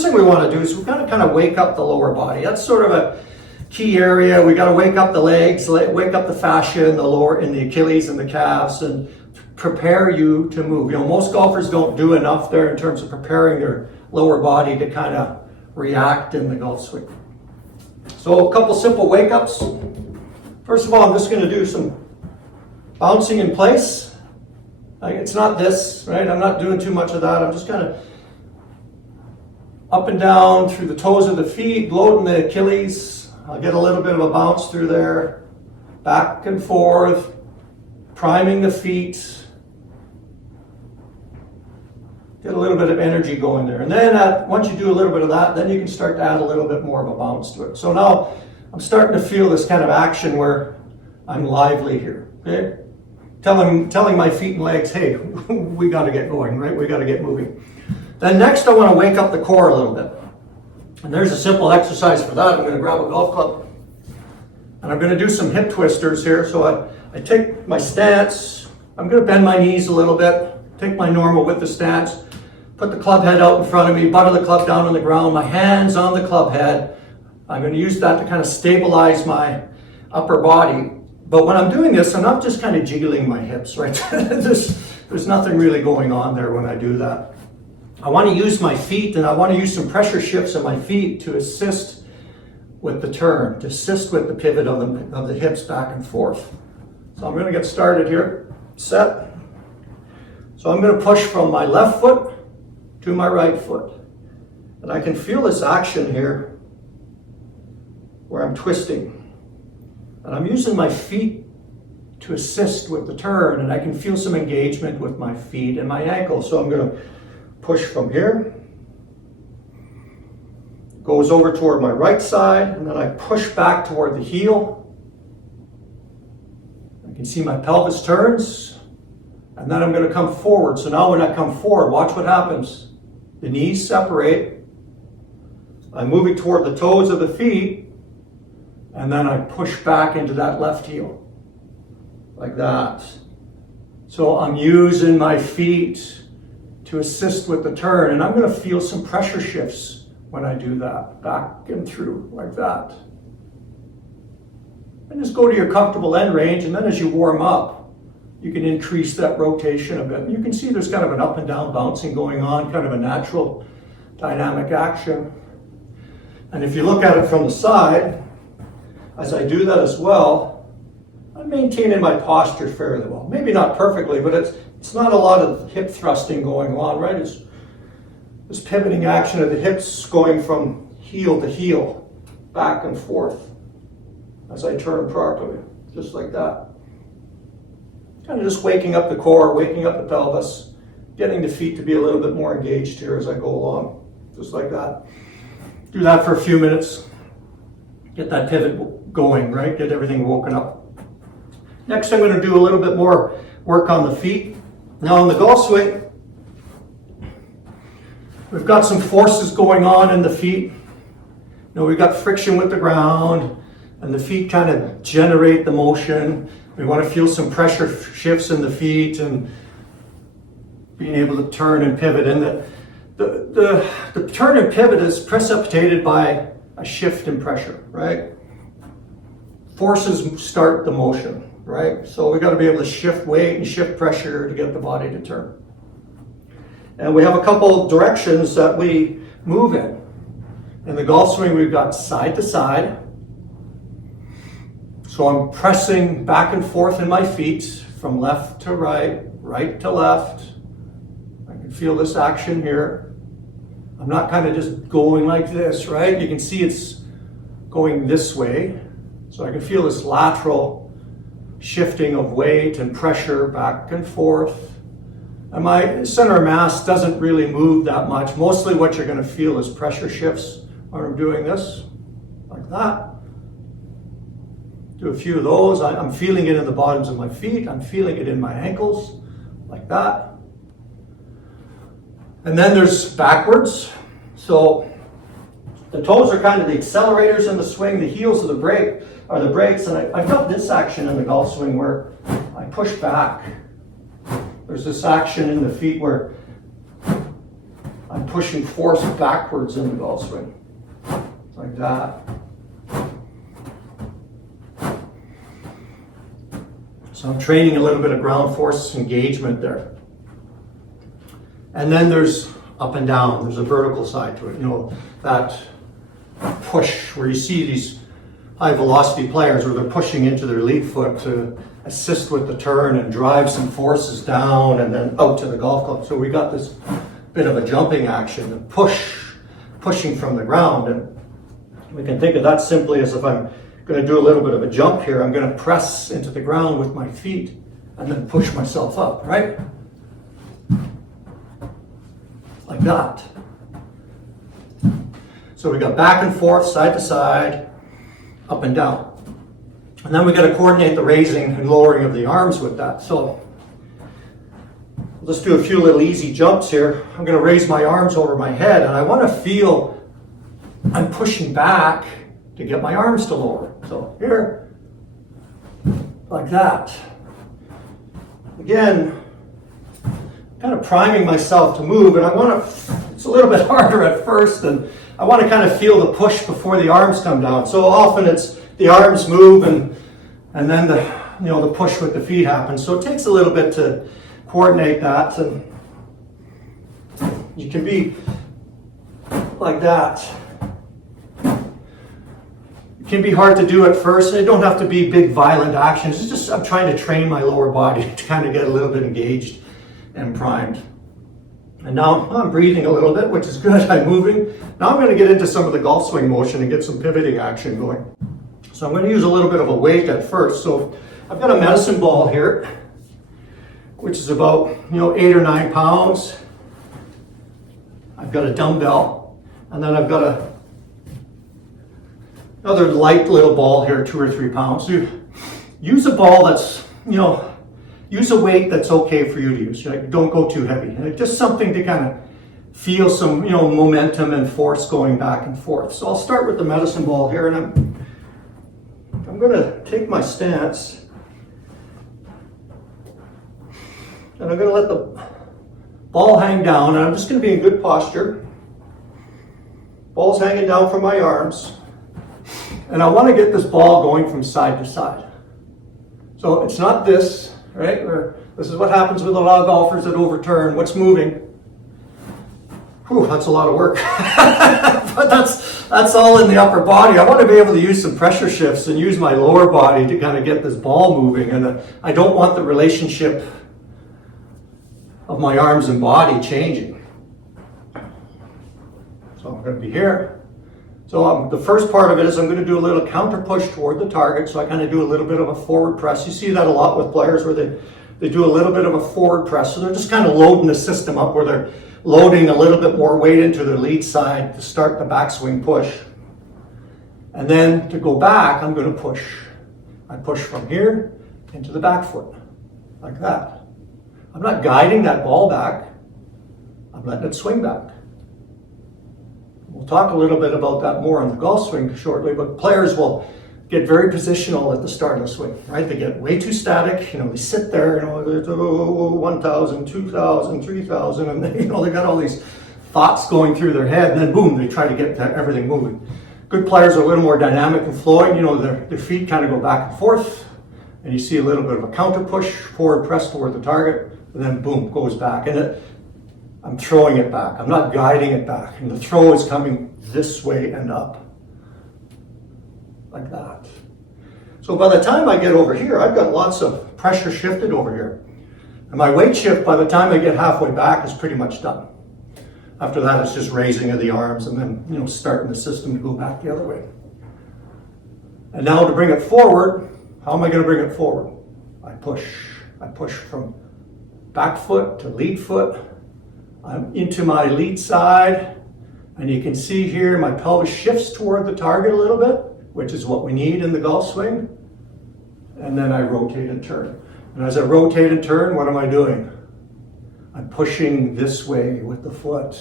first thing we want to do is we've got to kind of wake up the lower body. That's sort of a key area. We got to wake up the legs, wake up the fascia in the lower, in the Achilles and the calves, and prepare you to move. You know, most golfers don't do enough there in terms of preparing their lower body to kind of react in the golf swing. So a couple simple wake ups. First of all, I'm just going to do some bouncing in place. It's not this, right? I'm not doing too much of that. I'm just kind of up and down through the toes of the feet, loading the Achilles. I'll get a little bit of a bounce through there. Back and forth, priming the feet. Get a little bit of energy going there. And then once you do a little bit of that, then you can start to add a little bit more of a bounce to it. So now I'm starting to feel this kind of action where I'm lively here, okay? Telling my feet and legs, hey, we got to get going, right? We got to get moving. Then next I want to wake up the core a little bit. And there's a simple exercise for that. I'm going to grab a golf club and I'm going to do some hip twisters here. So I take my stance. I'm going to bend my knees a little bit, take my normal width of stance, put the club head out in front of me, butt of the club down on the ground, my hands on the club head. I'm going to use that to kind of stabilize my upper body. But when I'm doing this, I'm not just kind of jiggling my hips, right? There's nothing really going on there when I do that. I want to use my feet, and I want to use some pressure shifts in my feet to assist with the turn, to assist with the pivot of the hips back and forth. So I'm going to get started here. Set. So I'm going to push from my left foot to my right foot. And I can feel this action here where I'm twisting. And I'm using my feet to assist with the turn, and I can feel some engagement with my feet and my ankles. So I'm going to push from here. Goes over toward my right side, and then I push back toward the heel. I can see my pelvis turns, and then I'm going to come forward. So now when I come forward, watch what happens. The knees separate. I'm moving toward the toes of the feet, and then I push back into that left heel, like that. So I'm using my feet to assist with the turn, and I'm going to feel some pressure shifts when I do that, back and through, like that. And just go to your comfortable end range, and then as you warm up, you can increase that rotation a bit. And you can see there's kind of an up and down bouncing going on, kind of a natural dynamic action. And if you look at it from the side, as I do that as well, I'm maintaining my posture fairly well. Maybe not perfectly, but it's not a lot of hip thrusting going on, right? It's this pivoting action of the hips going from heel to heel, back and forth, as I turn properly, just like that. Kind of just waking up the core, waking up the pelvis, getting the feet to be a little bit more engaged here as I go along, just like that. Do that for a few minutes. Get that pivot going, right? Get everything woken up. Next, I'm going to do a little bit more work on the feet. Now, in the golf swing, we've got some forces going on in the feet. You know, we've got friction with the ground, and the feet kind of generate the motion. We want to feel some pressure shifts in the feet and being able to turn and pivot. And the turn and pivot is precipitated by a shift in pressure, right? Forces start the motion, right? So we got to be able to shift weight and shift pressure to get the body to turn. And we have a couple directions that we move in. In the golf swing, we've got side to side. So I'm pressing back and forth in my feet from left to right, right to left. I can feel this action here. I'm not kind of just going like this, right? You can see it's going this way. So I can feel this lateral shifting of weight and pressure back and forth. And my center of mass doesn't really move that much. Mostly what you're going to feel is pressure shifts when I'm doing this, like that. Do a few of those. I'm feeling it in the bottoms of my feet. I'm feeling it in my ankles, like that. And then there's backwards. So the toes are kind of the accelerators in the swing. The heels are the brakes. And I've got this action in the golf swing where I push back. There's this action in the feet where I'm pushing force backwards in the golf swing, like that. So I'm training a little bit of ground force engagement there. And then there's up and down. There's a vertical side to it. You know, that push where you see these high velocity players where they're pushing into their lead foot to assist with the turn and drive some forces down and then out to the golf club. So we got this bit of a jumping action, the pushing from the ground. And we can think of that simply as if I'm going to do a little bit of a jump here. I'm going to press into the ground with my feet and then push myself up, right? Like that. So we got back and forth, side to side, up and down. And then we got to coordinate the raising and lowering of the arms with that. So let's do a few little easy jumps here. I'm going to raise my arms over my head, and I want to feel I'm pushing back to get my arms to lower. So here, like that. Again, kind of priming myself to move, and I want to, it's a little bit harder at first, and I want to kind of feel the push before the arms come down. So often it's the arms move and then the push with the feet happens. So it takes a little bit to coordinate that, and you can be like that. It can be hard to do at first. They don't have to be big violent actions. It's just I'm trying to train my lower body to kind of get a little bit engaged and primed. And now I'm breathing a little bit, which is good. I'm moving. Now I'm going to get into some of the golf swing motion and get some pivoting action going. So I'm going to use a little bit of a weight at first. So I've got a medicine ball here, which is about 8 or 9 pounds. I've got a dumbbell, and then I've got another light little ball here, 2 or 3 pounds. So you use a ball that's, use a weight that's okay for you to use. Don't go too heavy. Just something to kind of feel some, momentum and force going back and forth. So I'll start with the medicine ball here, and I'm going to take my stance, and I'm going to let the ball hang down, and I'm just going to be in good posture. Ball's hanging down from my arms, and I want to get this ball going from side to side. So it's not this, right? This is what happens with a lot of golfers that overturn. What's moving? Whew, that's a lot of work. But that's all in the upper body. I want to be able to use some pressure shifts and use my lower body to kind of get this ball moving. And I don't want the relationship of my arms and body changing. So I'm going to be here. So the first part of it is I'm going to do a little counter push toward the target. So I kind of do a little bit of a forward press. You see that a lot with players where they do a little bit of a forward press. So they're just kind of loading the system up where they're loading a little bit more weight into their lead side to start the backswing push. And then to go back, I'm going to push. I push from here into the back foot, like that. I'm not guiding that ball back. I'm letting it swing back. We'll talk a little bit about that more on the golf swing shortly, but players will get very positional at the start of the swing, right? They get way too static. They sit there, 1,000, 2,000, 3,000, and they got all these thoughts going through their head, and then boom, they try to get everything moving. Good players are a little more dynamic and flowing. Their feet kind of go back and forth, and you see a little bit of a counter push, forward press toward the target, and then boom, goes back. And I'm throwing it back. I'm not guiding it back, and the throw is coming this way and up. Like that. So by the time I get over here, I've got lots of pressure shifted over here. And my weight shift by the time I get halfway back is pretty much done. After that, it's just raising of the arms and then, starting the system to go back the other way. And now to bring it forward, how am I going to bring it forward? I push. I push from back foot to lead foot. I'm into my lead side. And you can see here my pelvis shifts toward the target a little bit, which is what we need in the golf swing. And then I rotate and turn. And as I rotate and turn, what am I doing? I'm pushing this way with the foot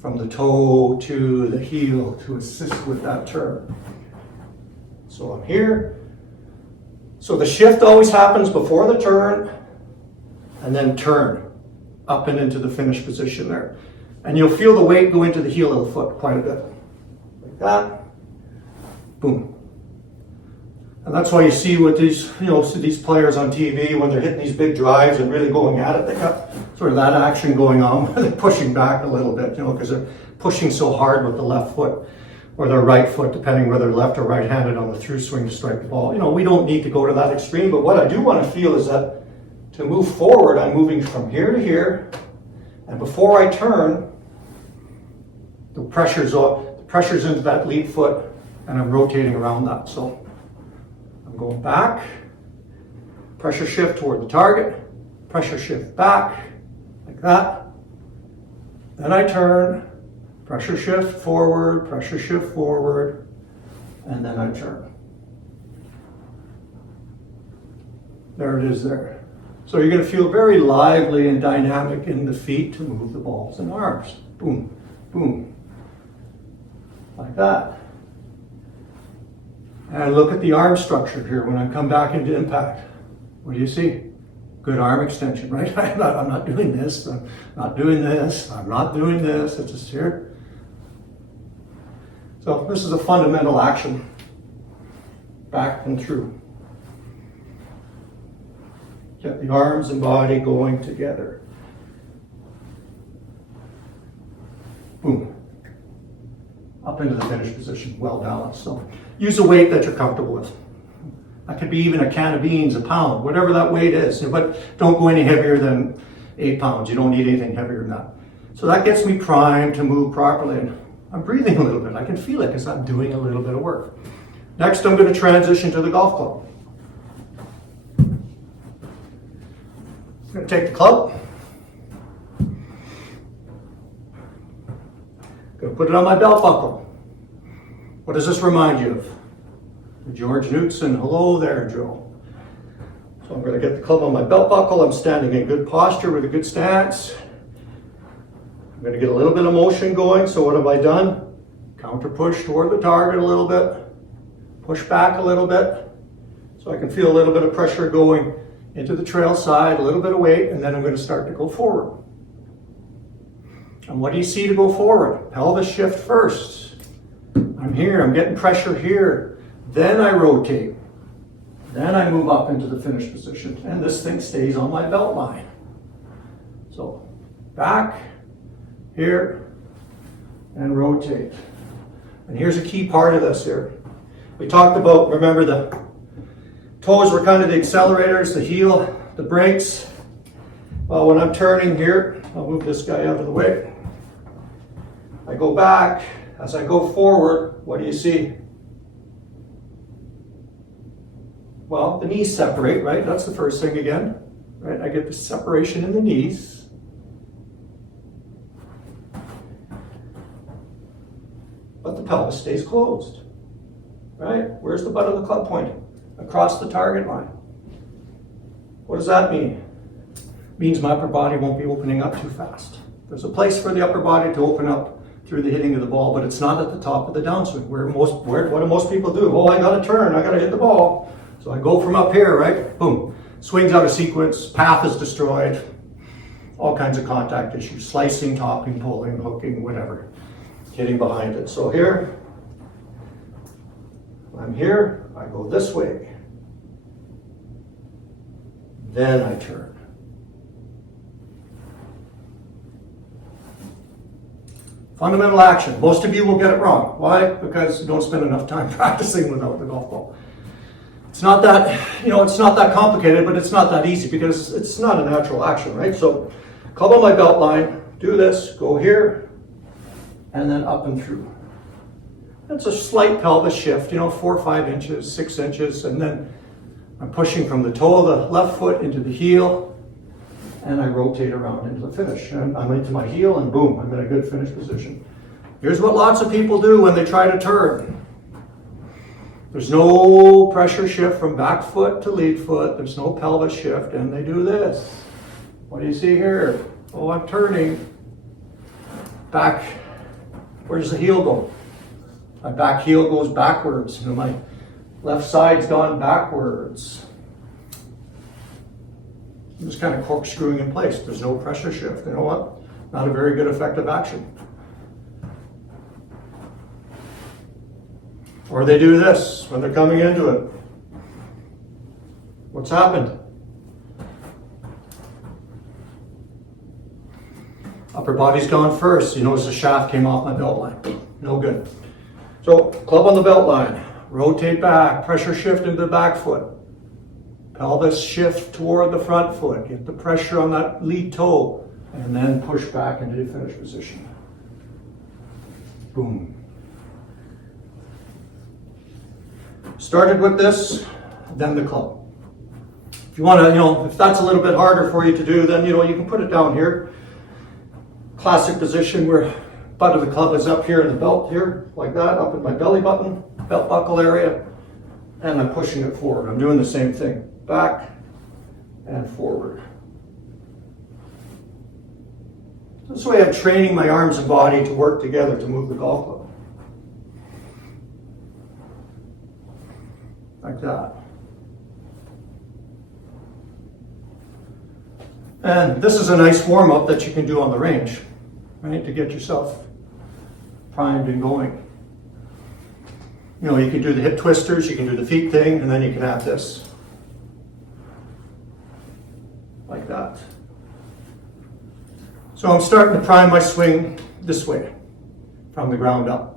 from the toe to the heel to assist with that turn. So I'm here. So the shift always happens before the turn and then turn up and into the finish position there. And you'll feel the weight go into the heel of the foot quite a bit. Like that. Boom. And that's why you see with these, these players on TV when they're hitting these big drives and really going at it, they got sort of that action going on where they're pushing back a little bit, because they're pushing so hard with the left foot or their right foot, depending whether left or right-handed on the through swing to strike the ball. We don't need to go to that extreme, but what I do want to feel is that to move forward, I'm moving from here to here, and before I turn, the pressure's into that lead foot, and I'm rotating around that. So I'm going back, pressure shift toward the target, pressure shift back, like that. Then I turn, pressure shift forward, and then I turn. There it is there. So you're going to feel very lively and dynamic in the feet to move the balls and arms. Boom, boom. Like that. And look at the arm structure here when I come back into impact. What do you see? Good arm extension, right? I'm not doing this, I'm not doing this, I'm not doing this, it's just here. So this is a fundamental action. Back and through. Get the arms and body going together. Boom. Up into the finish position, well balanced. So use a weight that you're comfortable with. That could be even a can of beans, a pound, whatever that weight is. But don't go any heavier than 8 pounds. You don't need anything heavier than that. So that gets me primed to move properly. And I'm breathing a little bit. I can feel it because I'm doing a little bit of work. Next, I'm going to transition to the golf club. I'm going to take the club. Going to put it on my belt buckle. What does this remind you of? George Knudson, hello there, Joe. So I'm going to get the club on my belt buckle. I'm standing in good posture with a good stance. I'm going to get a little bit of motion going. So what have I done? Counter push toward the target a little bit. Push back a little bit. So I can feel a little bit of pressure going into the trail side, a little bit of weight, and then I'm going to start to go forward. And what do you see to go forward? Pelvis shift first. I'm here, I'm getting pressure here. Then I rotate. Then I move up into the finish position. And this thing stays on my belt line. So back, here, and rotate. And here's a key part of this here. We talked about, remember the toes were kind of the accelerators, the heel, the brakes. Well, when I'm turning here, I'll move this guy out of the way. I go back. As I go forward, what do you see? Well, the knees separate, right? That's the first thing again, right? I get the separation in the knees. But the pelvis stays closed, right? Where's the butt of the club pointing? Across the target line. What does that mean? It means my upper body won't be opening up too fast. There's a place for the upper body to open up through the hitting of the ball, but it's not at the top of the downswing. What do most people do? Oh, I gotta turn, I gotta hit the ball. So I go from up here, right? Boom. Swings out of sequence, path is destroyed, all kinds of contact issues, slicing, topping, pulling, hooking, whatever, getting behind it. So here, I'm here, I go this way. Then I turn. Fundamental action. Most of you will get it wrong. Why? Because you don't spend enough time practicing without the golf ball. It's not that, it's not that complicated, but it's not that easy because it's not a natural action, right? So club on my belt line, do this, go here, and then up and through. It's a slight pelvis shift, 4 or 5 inches, 6 inches, and then I'm pushing from the toe of the left foot into the heel, and I rotate around into the finish. And I'm into my heel, and boom, I'm in a good finish position. Here's what lots of people do when they try to turn. There's no pressure shift from back foot to lead foot. There's no pelvis shift, and they do this. What do you see here? Oh, I'm turning. Back. Where does the heel go? My back heel goes backwards. My left side's gone backwards. I'm just kind of corkscrewing in place. There's no pressure shift. You know what? Not a very good effective action. Or they do this when they're coming into it. What's happened? Upper body's gone first. You notice the shaft came off my belt line. No good. So, club on the belt line. Rotate back. Pressure shift into the back foot. Pelvis shift toward the front foot. Get the pressure on that lead toe. And then push back into the finish position. Boom. Started with this, then the club. If you want to, if that's a little bit harder for you to do, then, you can put it down here. Classic position where butt of the club is up here in the belt here, like that, up in my belly button, belt buckle area, and I'm pushing it forward. I'm doing the same thing, back and forward. This way I'm training my arms and body to work together to move the golf club. Like that. And this is a nice warm-up that you can do on the range, right, to get yourself primed and going. You can do the hip twisters, you can do the feet thing, and then you can have this. Like that. So I'm starting to prime my swing this way, from the ground up.